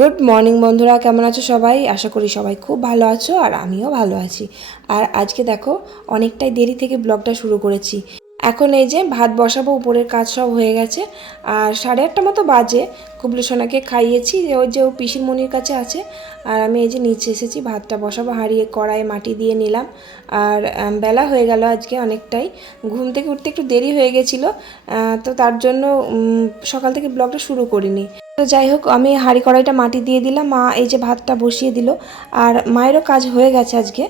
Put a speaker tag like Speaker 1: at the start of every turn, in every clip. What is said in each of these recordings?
Speaker 1: Good morning বন্ধুরা, কেমন আছো সবাই? আশা করি সবাই খুব ভালো আছো আর আমিও ভালো আছি। আর আজকে দেখো, অনেকটাই দেরি থেকে ব্লগটা শুরু করেছি। এখন এই যে ভাত বসাবো, উপরের কাজ সব হয়ে গেছে। আর সাড়ে আটটা মতো বাজে কুবলু সোনাকে খাইয়েছি, যে ওই যে ও পিসির মনির কাছে আছে। আর আমি এই যে নিচে এসেছি, ভাতটা বসাবো হারিয়ে কড়াই মাটি দিয়ে নিলাম। আর বেলা হয়ে গেল আজকে অনেকটাই। ঘুম থেকে উঠতে একটু দেরি হয়ে গেছিল তো তার জন্য সকাল থেকে ব্লগটা শুরু করিনি। তো যাই হোক, আমি হাঁড়ি কড়াইটা মাটি দিয়ে দিলাম। মা এই যে ভাতটা বসিয়ে দিল। আর মায়েরও কাজ হয়ে গেছে আজকে।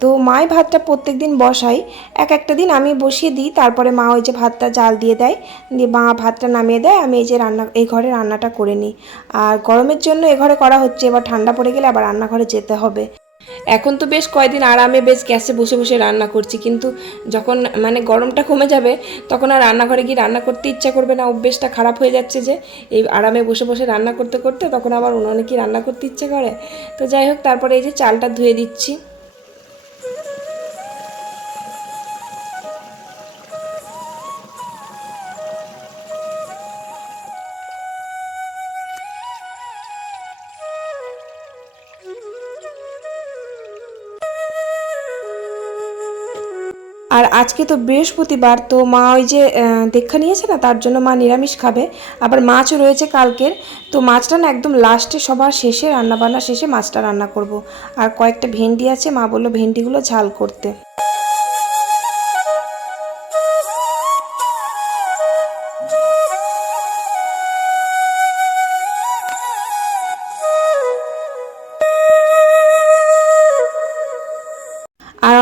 Speaker 1: তো মায়ের ভাতটা প্রত্যেক দিন বসাই এক একটা দিন আমি বসিয়ে দিই, তারপরে মা ওই যে ভাতটা জাল দিয়ে দেয়। দিয়ে মা ভাতটা নামিয়ে দেয়, আমি এই যে রান্না, এই ঘরে রান্নাটা করে নিই। আর গরমের জন্য এ ঘরে করা হচ্ছে, এবার ঠান্ডা পড়ে গেলে আবার রান্নাঘরে যেতে হবে। এখন তো বেশ কয়েকদিন আরামে বেশ গ্যাসে বসে বসে রান্না করছি, কিন্তু যখন মানে গরমটা কমে যাবে, তখন আর রান্নাঘরে গিয়ে রান্না করতে ইচ্ছা করবে না। অভ্যেসটা খারাপ হয়ে যাচ্ছে যে, এই আরামে বসে বসে রান্না করতে করতে তখন আবার উনুনে কি রান্না করতে ইচ্ছে করে? তো যাই হোক, তারপরে এই যে চালটা ধুয়ে দিচ্ছি। আর আজকে তো বৃহস্পতিবার, তো মা ওই যে দেখা দীক্ষা নিয়েছে না, তার জন্য মা নিরামিষ খাবে। আবার মাছও রয়েছে কালকের। তো মাছটা না একদম লাস্টে সবার শেষে, রান্নাবান্না শেষে মাছটা রান্না করব। আর কয়েকটা ভেন্ডি আছে, মা বলল ভেন্ডিগুলো ঝাল করতে।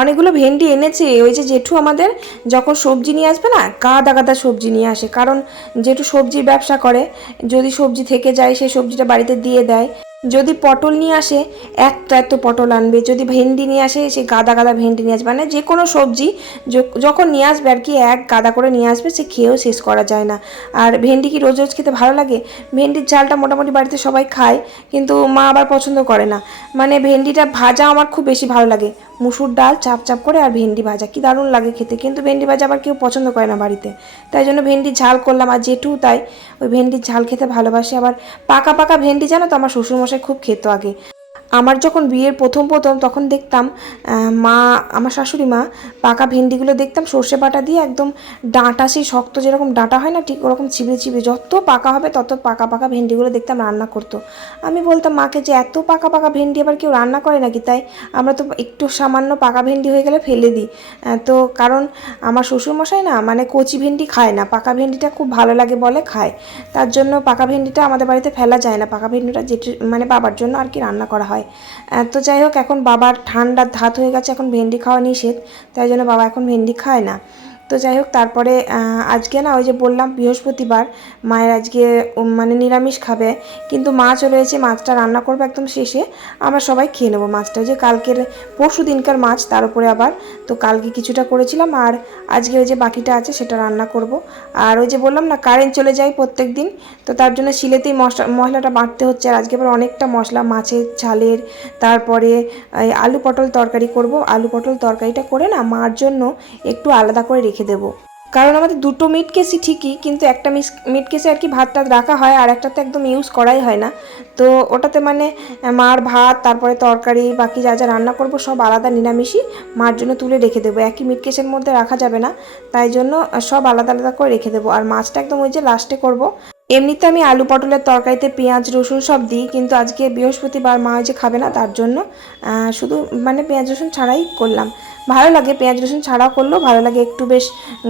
Speaker 1: অনেকগুলো ভেন্ডি এনেছে। ওই যে জেঠু আমাদের যখন সবজি নিয়ে আসবে না, গাদা গাদা সবজি নিয়ে আসে। কারণ জেঠু সবজির ব্যবসা করে। যদি সবজি থেকে যায় সেই সবজিটা বাড়িতে দিয়ে দেয়। যদি পটল নিয়ে আসে, একটা এত পটল আনবে। যদি ভেন্ডি নিয়ে আসে, সে গাদা গাদা ভেন্ডি নিয়ে আসবে। মানে যে কোনো সবজি যখন নিয়ে আসবে আর কি, এক গাদা করে নিয়ে আসবে, সে খেয়েও শেষ করা যায় না। আর ভেন্ডি কি রোজ রোজ খেতে ভালো লাগে? ভেন্ডির ঝালটা মোটামুটি বাড়িতে সবাই খায়, কিন্তু মা আবার পছন্দ করে না। মানে ভেন্ডিটা ভাজা আমার খুব বেশি ভালো লাগে। মুসুর ডাল, চাপ চাপ করে আর ভেন্ডি ভাজা। কি দারুণ লাগে খেতে। কিন্তু ভেন্ডি ভাজা আবার কেউ পছন্দ করে না বাড়িতে। তাই জন্য ভেন্ডির ঝাল করলাম আর জেঠু তাই ওই ভেন্ডির ঝাল খেতে ভালোবাসে। আবার পাকা পাকা ভেন্ডি জানো তো, আমার শ্বশুরমশাই খুব খেত আগে। আমার যখন বিয়ের প্রথম প্রথম তখন দেখতাম মা, আমার শাশুড়ি মা পাকা ভেন্ডিগুলো দেখতাম, সর্ষে বাটা দিয়ে একদম ডাঁটা, সেই শক্ত যেরকম ডাঁটা হয় না, ঠিক ওরকম চিবিয়ে চিবিয়ে যত পাকা হবে তত পাকা পাকা ভেন্ডিগুলো দেখতাম রান্না করতো। আমি বলতাম, মাকে যে এত পাকা পাকা ভেন্ডি আবার কেউ রান্না করে নাকি? তাই আমরা তো একটু সামান্য পাকা ভেন্ডি হয়ে গেলে ফেলে দিই। তো কারণ আমার শ্বশুরমশাই না মানে কচি ভেন্ডি খায় না, পাকা ভেন্ডিটা খুব ভালো লাগে বলে খায়। তার জন্য পাকা ভেন্ডিটা আমাদের বাড়িতে ফেলা যায় না, পাকা ভেন্ডিটা যেটি মানে বাবার জন্য আর কি রান্না করা হয়। আহ, তো যাই হোক এখন বাবার ঠান্ডার ধাত হয়ে গেছে এখন ভেন্ডি খাওয়া নিষেধ। তাই জন্য বাবা এখন ভেন্ডি খায় না। তো যাই হোক, তারপরে আজকে না ওই যে বললাম বৃহস্পতিবার, মায়ের আজকে মানে নিরামিষ খাবে। কিন্তু মাছও রয়েছে মাছটা রান্না করব একদম শেষে। আমরা সবাই খেয়ে নেব মাছটা। যে কালকের, পরশু দিনকার মাছ, তার উপরে আবার। তো কালকে কিছুটা করেছিলাম, আর আজকে ওই যে বাকিটা আছে, সেটা রান্না করব। আর ওই যে বললাম না কারেন্ট চলে যায় প্রত্যেক দিন। তো তার জন্য শিলেতেই মশলা, মশলাটা বাঁটতে হচ্ছে। আর আজকে আবার অনেকটা মশলা, মাছের ঝালের, তারপরে আলু পটল তরকারি করব। আলু পটল তরকারিটা করে না, মার জন্য একটু আলাদা করে রেখে দেবো। কারণ আমাদের দুটো মিট কেসি ঠিকই, কিন্তু একটা মিস মিট কেসে আর কি ভাতটা রাখা হয়, আর একটাতে একদম ইউজ করাই হয় না। তো ওটাতে মানে মার ভাত, তারপরে তরকারি, বাকি যা যা রান্না করব সব আলাদা নিরামিষই মার জন্য তুলে রেখে দেবো। একই মিট কেসের মধ্যে রাখা যাবে না, তাই জন্য সব আলাদা আলাদা করে রেখে দেবো। আর মাছটা একদম ওই যে লাস্টে করব। এমনিতে আমি আলু পটলের তরকারিতে পেঁয়াজ, রসুন সব দিই, কিন্তু আজকে বৃহস্পতিবার মা ওই যে খাবে না, তার জন্য শুধু মানে পেঁয়াজ, রসুন ছাড়াই করলাম। ভালো লাগে পেঁয়াজ রসুন ছাড়াও করলেও ভালো লাগে। একটু বেশ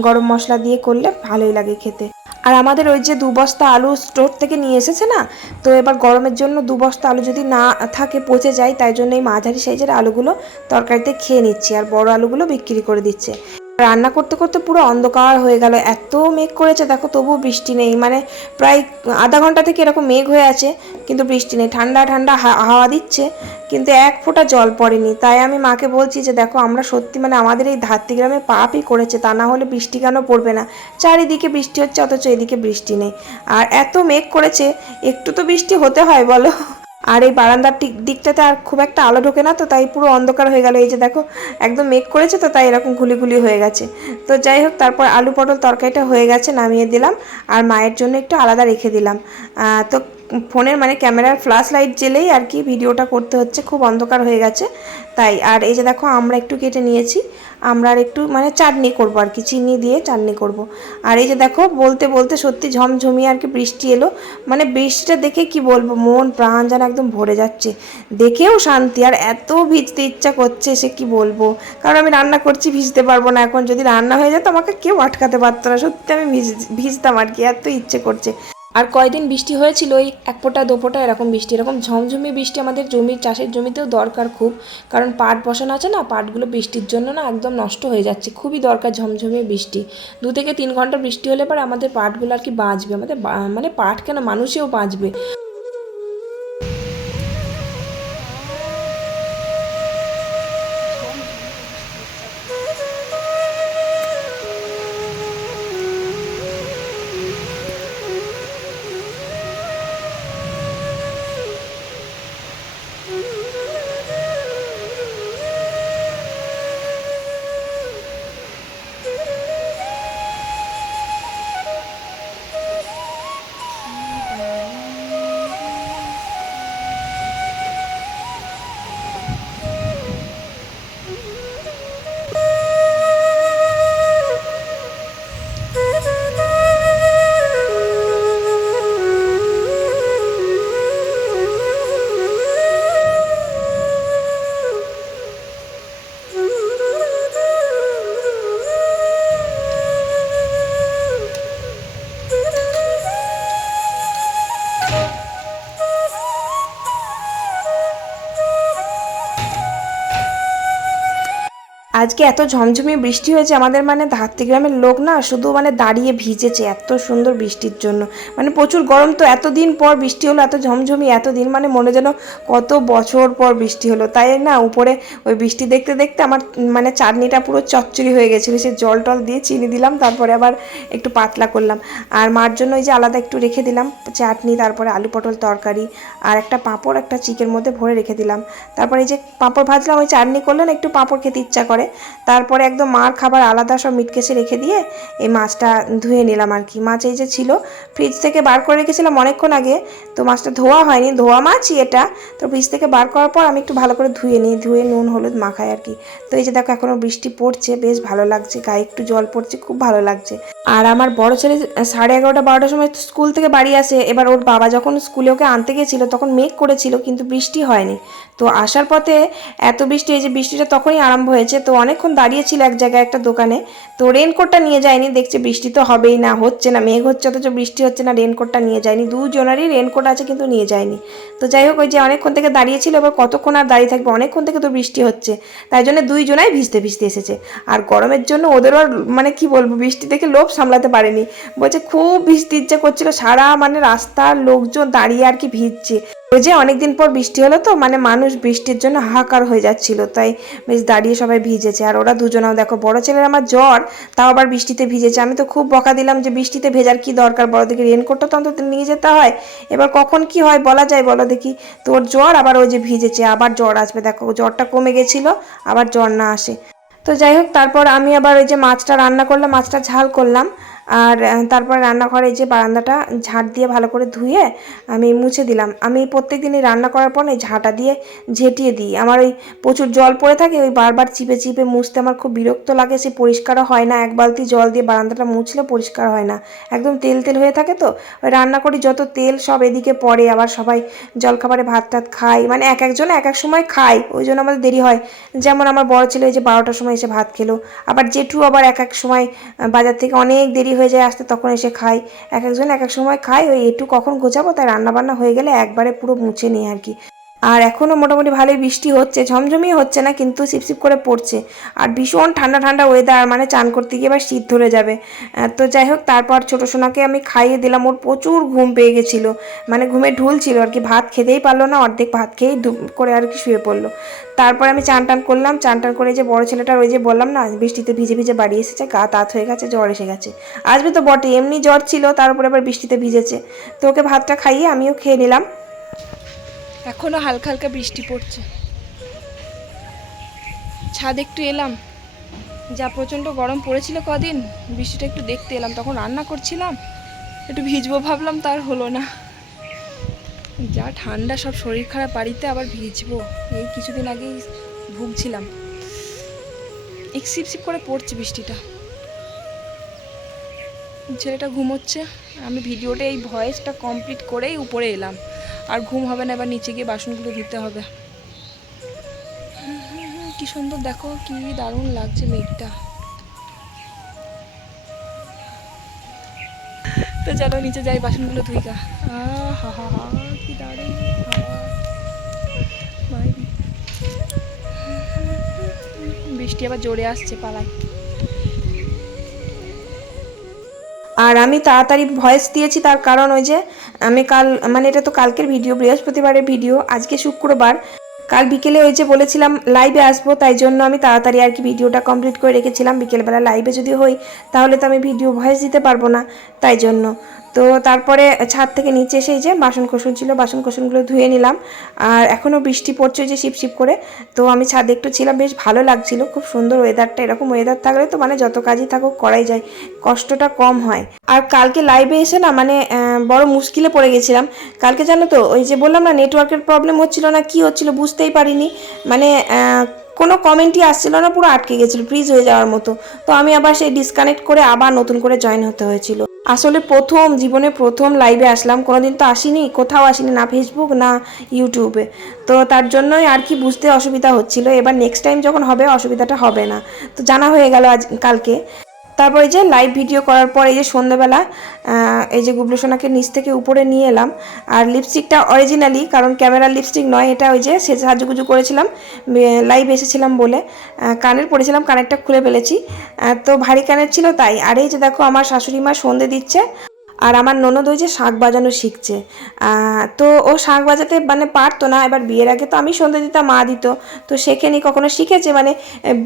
Speaker 1: গরম মশলা দিয়ে করলে ভালোই লাগে খেতে। আর আমাদের ওই যে দু বস্তা আলু স্টোর থেকে নিয়ে এসেছে না? তো এবার গরমের জন্য দু বস্তা আলু যদি না থাকে পচে যায়, তাই জন্য এই মাঝারি সাইজের আলুগুলো তরকারিতে খেয়ে নিচ্ছি। আর বড় আলুগুলো বিক্রি করে দিচ্ছে। রান্না করতে করতে পুরো অন্ধকার হয়ে গেল। এত মেঘ করেছে, দেখো তবুও বৃষ্টি নেই। মানে প্রায় আধা ঘণ্টা থেকে এরকম মেঘ হয়ে আছে, কিন্তু বৃষ্টি নেই। ঠান্ডা ঠান্ডা হাওয়া দিচ্ছে, কিন্তু এক ফোঁটা জল পড়েনি। তাই আমি মাকে বলছি যে, দেখো, আমরা সত্যি মানে আমাদের এই ধাত্রী গ্রামে পাপই করেছে, তা না হলে বৃষ্টি কেন পড়বে না? চারিদিকে বৃষ্টি হচ্ছে, অথচ এদিকে বৃষ্টি নেই। আর এত মেঘ করেছে, একটু তো বৃষ্টি হতে হয়, বলো? আর এই বারান্দার দিক- দিকটাতে আর খুব একটা আলো ঢোকে না, তো তাই পুরো অন্ধকার হয়ে গেল। এই যে দেখো, একদম মেঘ করেছে, তো তাই এরকম গুলি হয়ে গেছে। তো যাই হোক, তারপর আলু পটল তরকারিটা হয়ে গেছে, নামিয়ে দিলাম। আর মায়ের জন্য একটু আলাদা রেখে দিলাম। তো ফোনের মানে ক্যামেরার ফ্ল্যাশ লাইট জেলেই আর কি ভিডিওটা করতে হচ্ছে, খুব অন্ধকার হয়ে গেছে। তাই, আর এই যে দেখো, আমরা একটু কেটে নিয়েছি। আমরা আর একটু মানে চাটনি করব আর কি, চিনি দিয়ে চাটনি করব। আর এই যে দেখো, বলতে বলতে সত্যি ঝমঝমিয়ে আর কি বৃষ্টি এলো। মানে বৃষ্টিটা দেখে কি বলব, মন প্রাণ যেন একদম ভরে যাচ্ছে। দেখেও শান্তি, আর এত ভিজতে ইচ্ছা করছে সে কি বলব? কারণ আমি রান্না করছি, ভিজতে পারব না। এখন যদি রান্না হয়ে যেত, আমাকে কেউ আটকাতে পারতো না। সত্যি আমি ভিজ, ভিজতাম আর কি, এত ইচ্ছে করছে। আর কয়দিন বৃষ্টি হয়েছিল ওই এক ফোঁটা, দু ফোঁটা এরকম বৃষ্টি। এরকম ঝমঝমি বৃষ্টি আমাদের জমির, চাষের জমিতেও দরকার খুব। কারণ পাট বসানো আছে না, পাটগুলো বৃষ্টির জন্য না একদম নষ্ট হয়ে যাচ্ছে। খুবই দরকার ঝমঝমি বৃষ্টি। দু থেকে তিন ঘণ্টা বৃষ্টি হলে পরে আমাদের পাটগুলো আর কি বাঁচবে। আমাদের মানে পাট কেন মানুষেও বাঁচবে? আজকে এত ঝমঝমিয়ে বৃষ্টি হয়েছে, আমাদের মানে ধাত্রী গ্রামের লোক না শুধু মানে দাঁড়িয়ে ভিজেছে, এত সুন্দর বৃষ্টির জন্য। মানে প্রচুর গরম তো, এতদিন পর বৃষ্টি হলো, এত ঝমঝমি এতদিন মানে মনে যেন কত বছর পর বৃষ্টি হলো। তাই না, উপরে ওই বৃষ্টি দেখতে দেখতে আমার মানে চাটনিটা পুরো চচ্চড়ি হয়ে গেছিল সে জল টল দিয়ে চিনি দিলাম, তারপরে আবার একটু পাতলা করলাম। আর মার জন্য ওই যে আলাদা একটু রেখে দিলাম, চাটনি, তারপরে আলু পটল তরকারি, আর একটা পাঁপড় একটা চিকের মধ্যে ভরে রেখে দিলাম। তারপরে এই যে পাঁপড় ভাজলাম, ওই চাটনি করলেন একটু পাঁপড় খেতে ইচ্ছা করে। তারপরে একদম মার খাবার আলাদা সব মিটকেসে রেখে দিয়ে এই মাছটা ধুয়ে নিলাম আর কি। মাছ এই যে ছিল ফ্রিজ থেকে বার করে রেখেছিলাম অনেকক্ষণ আগে, তো মাছটা ধোয়া হয়নি, ধোয়া মাছই এটা। তো ফ্রিজ থেকে বার করার পর আমি একটু ভালো করে ধুয়ে নিই, ধুয়ে নুন, হলুদ মাখাই আর কি। তো এই যে দেখো এখনও বৃষ্টি পড়ছে, বেশ ভালো লাগছে, গায়ে একটু জল পড়ছে, খুব ভালো লাগছে। আর আমার বড় ছেলে সাড়ে এগারোটা, বারোটার সময় স্কুল থেকে বাড়ি আসে, এবার ওর বাবা যখন স্কুলে ওকে আনতে গেছিল, তখন মেঘ করেছিল, কিন্তু বৃষ্টি হয়নি। তো আসার পথে এত বৃষ্টি, এই যে বৃষ্টিটা তখনই আরম্ভ হয়েছে, তো অনেকক্ষণ দাঁড়িয়েছিল এক জায়গায় একটা দোকানে। তো রেনকোটটা নিয়ে যায়নি, দেখছে বৃষ্টি তো হবেই না, হচ্ছে না, মেঘ হচ্ছে, অথচ বৃষ্টি হচ্ছে না রেনকোটটা নিয়ে যায়নি। দুজনেরই রেনকোট আছে কিন্তু নিয়ে যায়নি। তো যাই হোক, ওই যে অনেকক্ষণ থেকে দাঁড়িয়েছিল এবার কতক্ষণ আর দাঁড়িয়ে থাকবে? অনেকক্ষণ থেকে তো বৃষ্টি হচ্ছে। তাই জন্য দুইজনাই ভিজতে ভিজতে এসেছে। আর গরমের জন্য ওদেরও মানে কি বলব, বৃষ্টি দেখে লোভ সামলাতে পারেনি। বলছে, খুব ভিজতে ইচ্ছে করছিল, সারা মানে রাস্তার লোকজন দাঁড়িয়ে আর কি ভিজছে। ওই যে অনেকদিন পর বৃষ্টি হলো তো মানে মানুষ বৃষ্টির জন্য হাহাকার হয়ে যাচ্ছিল। তাই বেশ দাঁড়িয়ে সবাই ভিজেছে। আর ওরা দুজনেও দেখো, বড় ছেলের আমার জ্বর, তাও আবার বৃষ্টিতে ভিজেছে। আমি তো খুব বকা দিলাম যে বৃষ্টিতে ভেজার কি দরকার? বড় দেখি রেনকোটটা তো অন্তত নিয়ে যেতে হয়। এবার কখন কি হয় বলা যায়? বলো দেখি। তোর জ্বর, আবার ওই যে ভিজেছে, আবার জ্বর আসবে। দেখো, জ্বরটা কমে গেছিল, আবার জ্বর না আসে। তো যাই হোক, তারপর আমি আবার ওই যে মাছটা রান্না করলাম, মাছটা ঝাল করলাম। আর তারপর রান্নাঘরে যে বারান্দাটা ঝাঁট দিয়ে ভালো করে ধুয়ে আমি মুছে দিলাম। আমি প্রত্যেক দিনই রান্না করার পর এই ঝাঁটা দিয়ে ঝেঁটিয়ে দিই। আমার ওই প্রচুর জল পড়ে থাকে, ওই বারবার চিপে চিপে মুছতে আমার খুব বিরক্ত লাগে, সে পরিষ্কারও হয় না, এক বালতি জল দিয়ে বারান্দাটা মুছলে পরিষ্কার হয় না। একদম তেল তেল হয়ে থাকে তো, ওই রান্না করি, যত তেল সব এদিকে পড়ে, আবার সবাই জলখাবারে ভাত টাত খাই মানে এক একজন এক এক সময় খায়, ওই জন্য আমাদের দেরি হয়। যেমন আমার বড় ছেলে ওই যে বারোটার সময় এসে ভাত খেলো, আবার জেঠু আবার এক এক সময় বাজার থেকে অনেক দেরি হয়ে যায় আসতে, তখন এসে খাই। এক একজন এক এক সময় খাই ওই একটু কখন গোছাবো, তাই রান্নাবান্না হয়ে গেলে একবারে পুরো মুছে নিই আর কি। আর এখনও মোটামুটি ভালোই বৃষ্টি হচ্ছে, ঝমঝমিয়ে হচ্ছে না কিন্তু সিপসিপ করে পড়ছে। আর ভীষণ ঠান্ডা ঠান্ডা ওয়েদার মানে চান করতে গিয়ে এবার শীত ধরে যাবে। তো যাই হোক, তারপর ছোটো সোনাকে আমি খাইয়ে দিলাম, ওর প্রচুর ঘুম পেয়ে গেছিল। মানে ঘুমে ঢুল ছিল আর কি, ভাত খেতেই পারল না, অর্ধেক ভাত খেয়েই করে আর কি শুয়ে পড়ল। তারপর আমি চান টান করলাম, চান টান করে যে বড় ছেলেটার ওই যে বললাম না, বৃষ্টিতে ভিজে ভিজে বাড়ি এসেছে, গা তাত হয়ে গেছে, জ্বর এসে গেছে। আসবে তো বটে এমনি জ্বর ছিল, তার উপরে আবার বৃষ্টিতে ভিজেছে। তো ওকে ভাতটা খাইয়ে আমিও খেয়ে নিলাম। এখনও হালকা হালকা বৃষ্টি পড়ছে। ছাদ একটু এলাম। যা প্রচণ্ড গরম পড়েছিল কদিন, বৃষ্টিটা একটু দেখতে এলাম। তখন রান্না করছিলাম, একটু ভিজবো ভাবলাম, তার হলো না। যা ঠান্ডা, সব শরীর খারাপ, বাড়িতে আবার ভিজবো। এই কিছুদিন আগেই ভুগছিলাম। এক সিপ করে পড়ছে বৃষ্টিটা। ছেলেটা ঘুমোচ্ছে, আমি ভিডিওটা এই ভয়েসটা কমপ্লিট করেই উপরে এলাম। আর ঘুম হবে না, এবার নিচে গিয়ে বাসনগুলো ধুতে হবে। কি সুন্দর, দেখো কি দারুণ লাগছে মেঘটা। তো চলো নিচে যাই, বাসনগুলো ধুই গা। হা হা হা বৃষ্টি আবার জোরে আসছে পালায়। আর আমি তাড়াতাড়ি ভয়েস দিয়েছি তার কারণ ওই যে আমি কাল মানে এটা তো কালকের ভিডিও, বৃহস্পতিবারের ভিডিও, আজকে শুক্রবার। কাল বিকেলে ওই যে বলেছিলাম লাইভে আসব, তাই জন্য আমি তাড়াতাড়ি আর কি ভিডিওটা কমপ্লিট করে রেখেছিলাম। বিকেলবেলা লাইভে যদি হই, তাহলে তো আমি ভিডিও ভয়েস দিতে পারব না, তাই জন্য। তো তারপরে ছাদ থেকে নিচে এসেই যে বাসন কোসন ছিল বাসন কোসনগুলো ধুয়ে নিলাম। আর এখনও বৃষ্টি পড়ছে যে শিপ শিপ করে। তো আমি ছাদে একটু ছিলাম, বেশ ভালো লাগছিল। খুব সুন্দর ওয়েদারটা এরকম ওয়েদার থাকলে তো মানে যত কাজই থাকুক করাই যায়, কষ্টটা কম হয়। আর কালকে লাইভে এসে না মানে বড় মুশকিলে পড়ে গেছিলাম। কালকে জানো তো, ওই যে বললাম না নেটওয়ার্কের প্রবলেম হচ্ছিল না, কি হচ্ছিল বুঝতেই পারিনি। মানে কোনো কমেন্টই আসছিল না, পুরো আটকে গেছিল ফ্রিজ হয়ে যাওয়ার মতো। তো আমি আবার সেই ডিসকানেক্ট করে আবার নতুন করে জয়েন হতে হয়েছিল। আসলে প্রথম, জীবনে প্রথম লাইভে আসলাম, কোনোদিন তো আসিনি, কোথাও আসিনি, না ফেসবুক না ইউটিউবে তো তার জন্যই আর কি বুঝতে অসুবিধা হচ্ছিল, এবার নেক্সট টাইম যখন হবে, অসুবিধাটা হবে না। তো জানা হয়ে গেল আজ, কালকে। তারপর এই যে লাইভ ভিডিও করার পর এই যে সন্ধ্যেবেলা এই যে গুবলু সোনাকে নিচ থেকে উপরে নিয়ে এলাম। আর লিপস্টিকটা অরিজিনালি কারণ ক্যামেরার লিপস্টিক নয়, এটা ওই যে সে সাজুগুজু করেছিলাম লাইভ এসেছিলাম বলে কানের পড়েছিলাম কানেরটা খুলে ফেলেছি। তো ভারী কানের ছিল তাই। আর এই যে দেখো, আমার শাশুড়ি মা সন্ধে দিচ্ছে। আর আমার ননদ ওই যে শাঁখ বাজানো শিখছে। তো ও শাঁখ বাজাতে মানে পারতো না, এবার বিয়ের আগে তো আমি সন্ধে দিতাম মা দিত। তো শেখেনি কখনো শিখেছে? মানে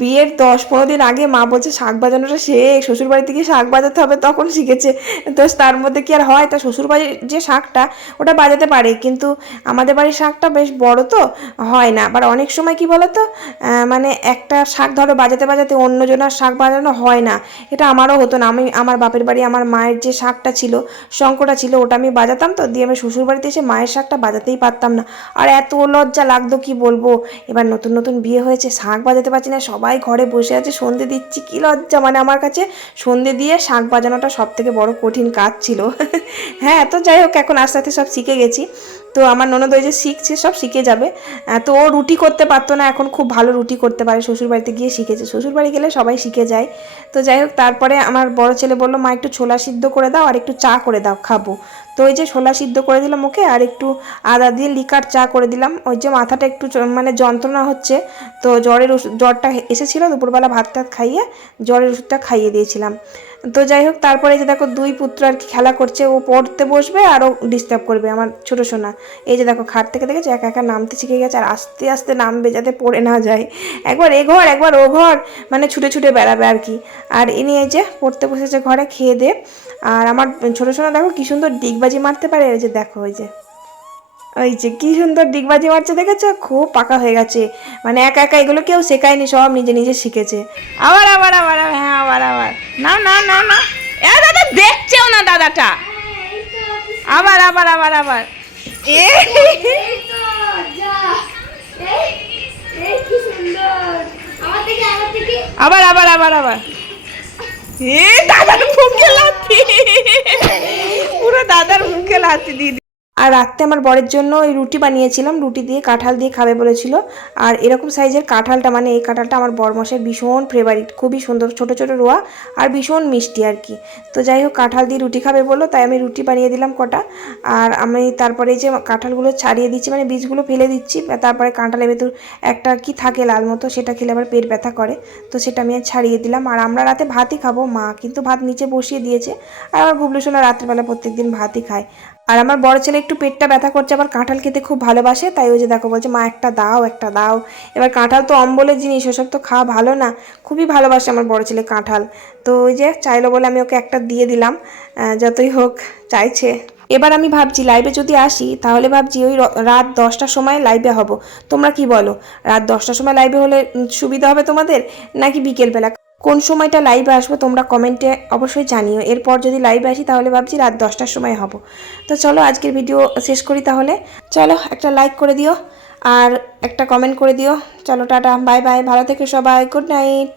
Speaker 1: বিয়ের দশ পনেরো দিন আগে মা বলছে শাঁখ বাজানোটা সে শ্বশুর বাড়িতে গিয়ে শাঁখ বাজাতে হবে তখন শিখেছে। তো তার মধ্যে কি আর হয়? তা শ্বশুর বাড়ির যে শাঁখটা ওটা বাজাতে পারে। কিন্তু আমাদের বাড়ির শাঁখটা বেশ বড় তো, হয় না। আবার অনেক সময় কি বলো তো মানে একটা শাঁখ ধরো বাজাতে বাজাতে অন্যজনের শাঁখ বাজানো হয় না। এটা আমারও হতো না। আমি, আমার বাপের বাড়ি, আমার মায়ের যে শাঁখটা ছিল শঙ্কটা ছিল, ওটা আমি বাজাতাম তো, দিয়ে আমি শ্বশুর বাড়িতে এসে মায়ের শাঁখটা বাজাতেই পারতাম না। আর এত লজ্জা লাগতো, কি বলব? এবার নতুন নতুন বিয়ে হয়েছে শাঁখ বাজাতে পারছি না, সবাই ঘরে বসে আছে, সন্ধে দিচ্ছি, কি লজ্জা? মানে আমার কাছে সন্ধে দিয়ে শাঁখ বাজানোটা সব থেকে বড় কঠিন কাজ ছিল। হ্যাঁ তো যাই হোক, এখন আস্তে আস্তে সব শিখে গেছি। তো আমার ননদ ওই যে শিখছে, সব শিখে যাবে। তো ও রুটি করতে পারতো না, এখন খুব ভালো রুটি করতে পারে শ্বশুর বাড়িতে গিয়ে শিখেছে। শ্বশুর বাড়ি গেলে সবাই শিখে যায়। তো যাই হোক, তারপরে আমার বড় ছেলে বলল, মা, একটু ছোলা সিদ্ধ করে দাও, আর একটু চা করে দাও, খাব। তো ওই যে ছোলা সিদ্ধ করে দিলাম ওকে, আর একটু আদা দিয়ে লিকার চা করে দিলাম। ওই যে মাথাটা একটু মানে যন্ত্রণা হচ্ছে, তো জ্বরের ওষুধ জ্বরটা এসেছিল, দুপুরবেলা ভাত টাত খাইয়ে জ্বরের ওষুধটা খাইয়ে দিয়েছিলাম। তো যাই হোক তারপরে যে দেখো দুই পুত্র আর কি খেলা করছে। ও পড়তে বসবে আর ও ডিস্টার্ব করবে আমার ছোটো সোনা। এই যে দেখো খাট থেকে দেখেছ? একা একা নামতে শিখে গেছে আর আস্তে আস্তে নামবে যাতে পড়ে না যায়। একবার এ ঘর একবার ও ঘর মানে ছুটে ছুটে বেড়াবে আর কি। আর ইনি এই যে পড়তে বসেছে ঘরে খেয়ে দে। আর আমার ছোটো সোনা দেখো কি সুন্দর ডিগবাজি মারতে পারে। ওই যে দেখো ওই যে। ওই যে কী সুন্দর ডিগবাজি মারছে দেখেছ? খুব পাকা হয়ে গেছে। মানে একা একা এগুলো কেউ শেখায়নি সব নিজে নিজে শিখেছে। আবার আবার আবার, হ্যাঁ আবার আবার। না না না না। এ দাদা, দেখছেও না দাদাটা। আবার আবার আবার আবার। এ। আবার আবার আবার আবার। এ, দাদার মুখে লাথি। পুরো দাদার মুখে লাথি দিয়ে দি- আর রাত্রে আমার বরের জন্য ওই রুটি বানিয়েছিলাম। রুটি দিয়ে কাঁঠাল দিয়ে খাবে বলেছিল। আর এরকম সাইজের কাঁঠালটা মানে এই কাঁঠালটা আমার বরমশের ভীষণ ফেভারিট খুবই সুন্দর, ছোট ছোট রোয়া আর ভীষণ মিষ্টি আর কি। তো যাই হোক, কাঁঠাল দিয়ে রুটি খাবে বলল, তাই আমি রুটি বানিয়ে দিলাম কটা। আর আমি তারপরে যে কাঁঠালগুলো ছাড়িয়ে দিচ্ছি মানে বীজগুলো ফেলে দিচ্ছি, তারপরে কাঁঠালের ভেতর একটা কি থাকে লাল মতো, সেটা খেলে আবার পেট ব্যথা করে। তো সেটা আমি ছাড়িয়ে দিলাম। আর আমরা রাতে ভাতই খাব, মা কিন্তু ভাত নিচে বসিয়ে দিয়েছে। আর আমার সোনা রাত্রিবেলা প্রত্যেক দিন ভাতই খায়। আর আমার বড় ছেলে একটু পেটটা ব্যথা করছে, আবার কাঁঠাল খেতে খুব ভালোবাসে, তাই ওই যে দেখো বলছে, মা, একটা দাও একটা দাও। এবার কাঁঠাল তো অম্বলের জিনিস, ওসব তো খাওয়া ভালো না, খুবই ভালোবাসে আমার বড় ছেলে কাঁঠাল। তো ওই যে চাইলো বলে আমি ওকে একটা দিয়ে দিলাম যতই হোক, চাইছে। এবার আমি ভাবছি, লাইভে যদি আসি, তাহলে ভাবছি ওই রাত দশটার সময় লাইভে হব। তোমরা কি বলো? রাত দশটার সময় লাইভে হলে সুবিধা হবে তোমাদের, নাকি বিকেলবেলা? কোন সময়টা লাইভে আসব তোমরা কমেন্টে অবশ্যই জানিও। এরপর যদি লাইভে আসি তাহলে ভাবছি রাত দশটার সময় হব। তো চলো আজকের ভিডিও শেষ করি তাহলে। চলো একটা লাইক করে দিও আর একটা কমেন্ট করে দিও। চলো টাটা বাই বাই ভালো থেকে সবাই গুড নাইট